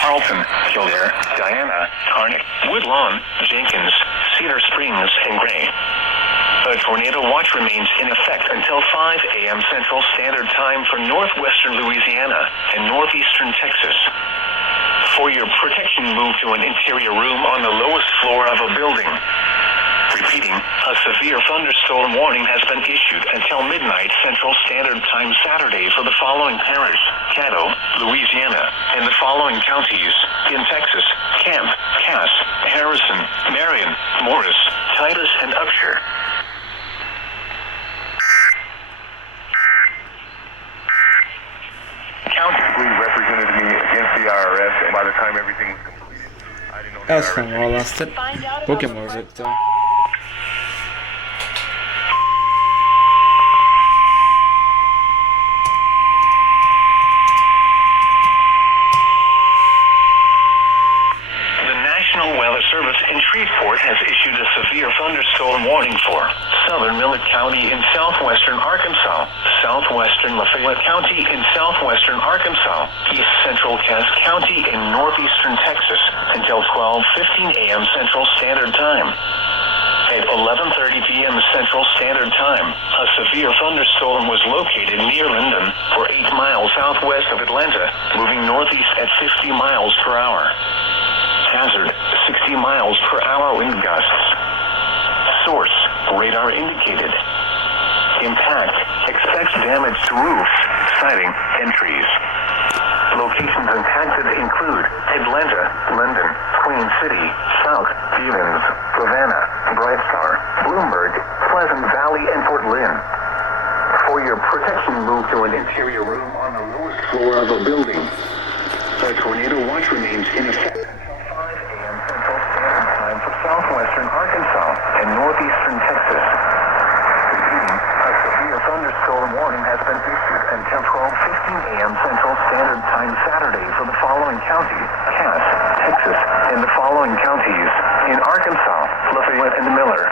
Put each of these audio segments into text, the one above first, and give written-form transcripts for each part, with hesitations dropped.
Carlton, Kildare, Diana, Harnick, Woodlawn, Jenkins, Cedar Springs, and Gray. A tornado watch remains in effect until 5 a.m. Central Standard Time for northwestern Louisiana and northeastern Texas. For your protection, move to an interior room on the lowest floor of a building. Repeating, a severe thunderstorm warning has been issued until midnight Central Standard Time Saturday for the following parish: Caddo, Louisiana, and the following counties in Texas: Camp, Cass, Harrison, Marion, Morris, Titus, and Upshur. Represented me against the IRS, and by the time everything was completed, I didn't know the Ez IRS felválasztott. Pokémon-zöttől. National Weather Service in Shreveport has issued a severe thunderstorm warning for southern Millett County in southwestern Arkansas, southwestern Lafayette County in southwestern Arkansas, east central Cass County in northeastern Texas until 12:15 a.m. Central Standard Time. At 11:30 p.m. Central Standard Time, a severe thunderstorm was located near Linden, 8 miles southwest of Atlanta, moving northeast at 50 miles per hour. Hazard, 60 miles per hour wind gusts. Source, radar indicated. Impact, expects damage to roofs, siding, and trees. Locations impacted include Atlanta, Linden, Queen City, South, Stevens, Savannah, Bright Star, Bloomberg, Pleasant Valley, and Fort Lynn. For your protection, move to an interior room on the lowest floor of a building. A tornado watch remains in effect until 5 a.m. Central Standard Time for southwestern Arkansas and northeastern Texas. Repeating, a severe thunderstorm warning has been issued until 12:15 a.m. Central Standard Time Saturday for the following counties: Cass, Texas, and the following counties in Arkansas, Lafayette, and Miller.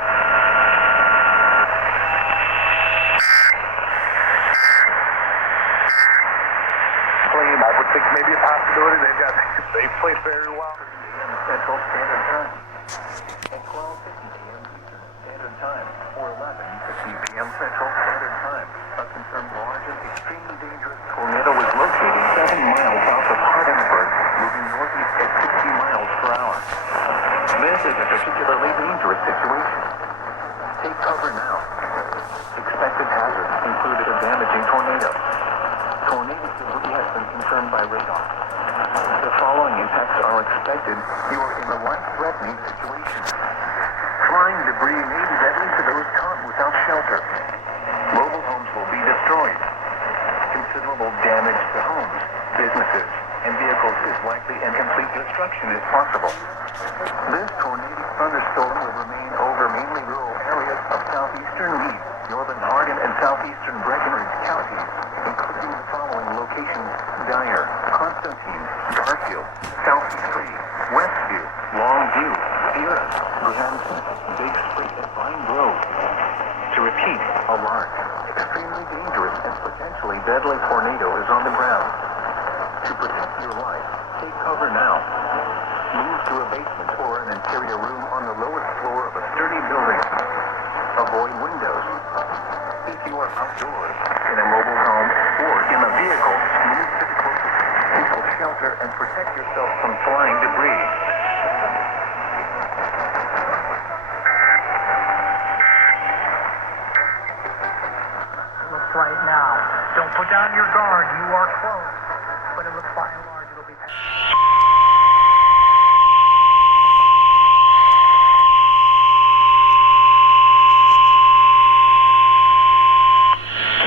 I would think maybe a possibility. They've played very well. Central Standard Time. At 12:50 p.m. Eastern Standard Time, or 11:50 p.m. Central Standard Time, a confirmed large and extremely dangerous tornado was located 7 miles south of Hardinsburg, moving northeast at 60 miles per hour. This is a particularly dangerous situation. Take cover now. Expected hazards included a damaging tornado. Tornado activity has been confirmed by radar. The following impacts are expected. You are in a life-threatening situation. Flying debris may be deadly to those caught without shelter. Mobile homes will be destroyed. Considerable damage to homes, businesses, and vehicles is likely, and complete destruction is possible. This tornadic thunderstorm will remain over mainly rural areas of southeastern Lee, northern Hardin, and southeastern Breckenridge counties, including the following locations: Dyer, Constantine, Garfield, Southeast Lee, Westview, Longview, Sierra, Granson, Big Spring, and Pine Grove. To repeat, a large, extremely dangerous, and potentially deadly tornado is on the ground. To protect your life, take cover now. Move to a basement or an interior room on the lowest floor of a sturdy building. Avoid windows. If you are outdoors, in a mobile home, or in a vehicle, move to the closest physical shelter and protect yourself from flying debris. Looks right now. Don't put down your guard. You are close. But it looks by and large it'll be passed.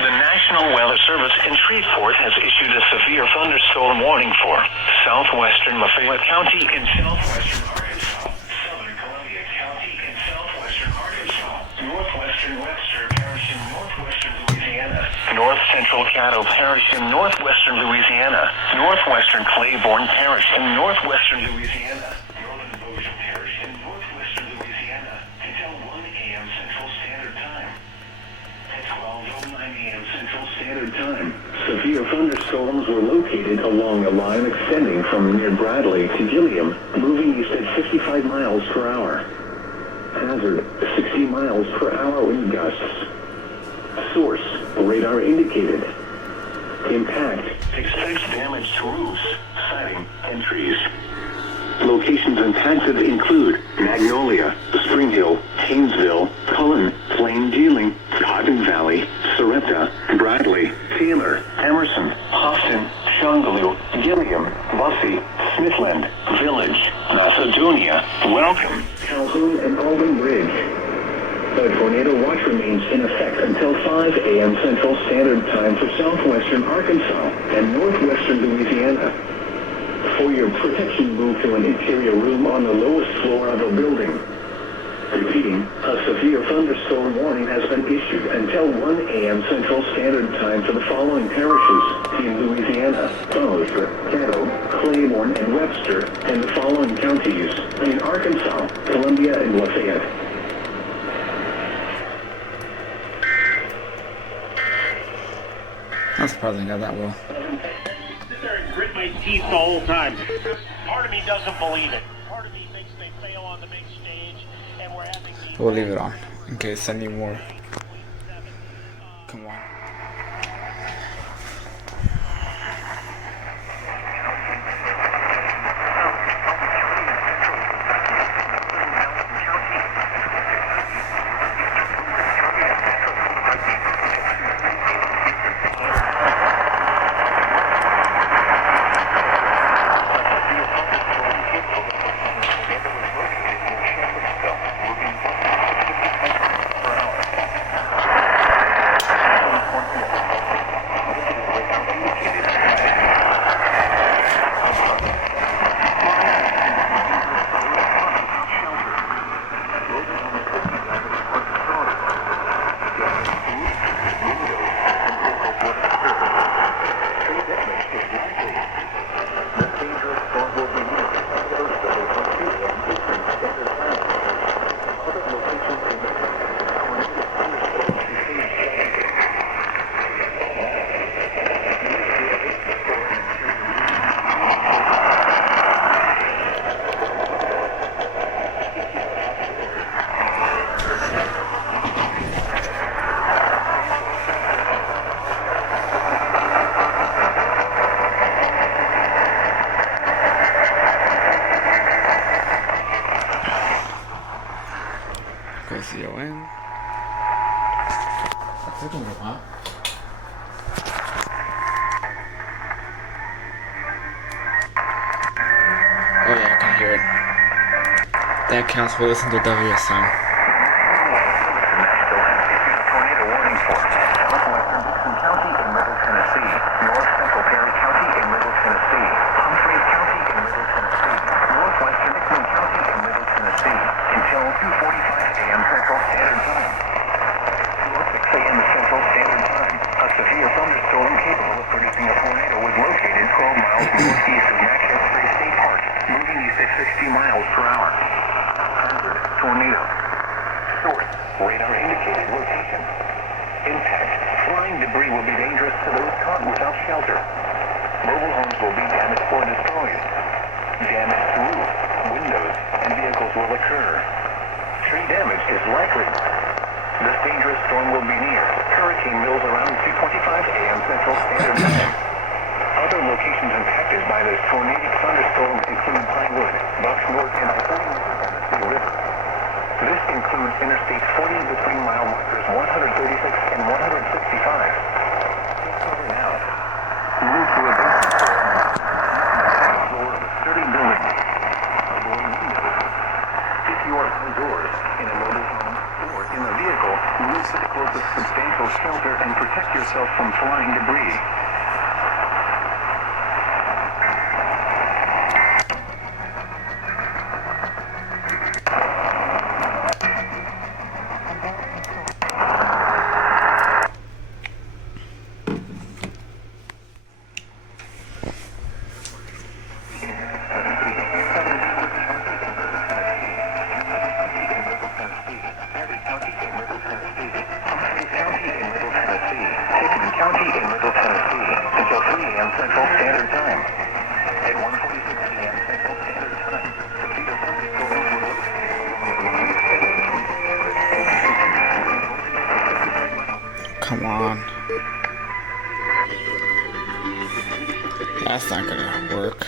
National Weather Service in Shreveport has issued a severe thunderstorm warning for southwestern Lafayette County in southwestern Arkansas, southern Columbia County in southwestern Arkansas, northwestern Webster Parish in northwestern Louisiana, north central Caddo Parish in northwestern Louisiana, northwestern Claiborne Parish in northwestern Louisiana, northern Bossier Parish in northwestern Louisiana until 1 a.m. Central Standard Time. At 12:09 a.m. Central Standard Time, Severe thunderstorms were located along a line extending from near Bradley to Gilliam, moving east at 55 miles per hour. Hazard, 60 miles per hour wind gusts. Source, radar indicated. Impact, expects damage to roofs, siding, and trees. Locations impacted include Magnolia, Spring Hill, Haynesville, Cullen, Plain Dealing, Cotton Valley, Sorrento, Bradley, Taylor, Emerson, Houghton, Shongaloo, Gilliam, Bussey, Smithland, Village, Macedonia, Welcome, Calhoun, and Alden Bridge. The tornado watch remains in effect until 5 a.m. Central Standard Time for southwestern Arkansas and northwestern Louisiana. For your protection, move to an interior room on the lowest floor of a building. Repeating, a severe thunderstorm warning has been issued until 1 a.m. Central Standard Time for the following parishes in Louisiana: Bossier, Caddo, Claiborne, and Webster, and the following counties in Arkansas: Columbia and Lafayette. I'm surprised I got that well. Sit there and grit my teeth the whole time. Part of me doesn't believe it. Part of me thinks they fail on the big stage, and we're having the... We'll leave it on in case I need more. Come on. CON. That's taking a while. Oh yeah, I can hear it. That counts. We'll listen to WSM. Tornado warning for southwestern Dixon County in Middle Tennessee, north central Perry County in Middle Tennessee, Humphreys County in Middle Tennessee, northwestern Hickman County in Middle Tennessee, until 2:45 a.m. Central Standard Time. 6 a.m. Central Standard Time, a severe thunderstorm capable of producing a tornado was located 12 miles northeast of Manchester State Park, moving east at 60 miles per hour. Hazard, tornado. Source, radar indicated location. Impact, flying debris will be dangerous to those caught without shelter. Mobile homes will be damaged or destroyed. Damage to roofs, windows, and vehicles will occur. Tree damage is likely. This dangerous storm will be near Hurricane Mills around 2:25 a.m. Central Standard Time. Other locations impacted by this tornadic thunderstorm include Pinewood, Bucks North, and I-40 Tennessee River. This includes Interstate 40 between mile markers 136 and 165. Take cover now. Move to a basement floor of a sturdy building. Avoid windows. If you are outdoors, in a mobile home, or in a vehicle, move to the closest substantial shelter and protect yourself from flying debris. County in Middle Tennessee, Hickman County in Middle Tennessee, Standard Time. At 1:46 p.m. Central Standard Time, torpedo thunderstorms were located. Come on. That's not gonna work.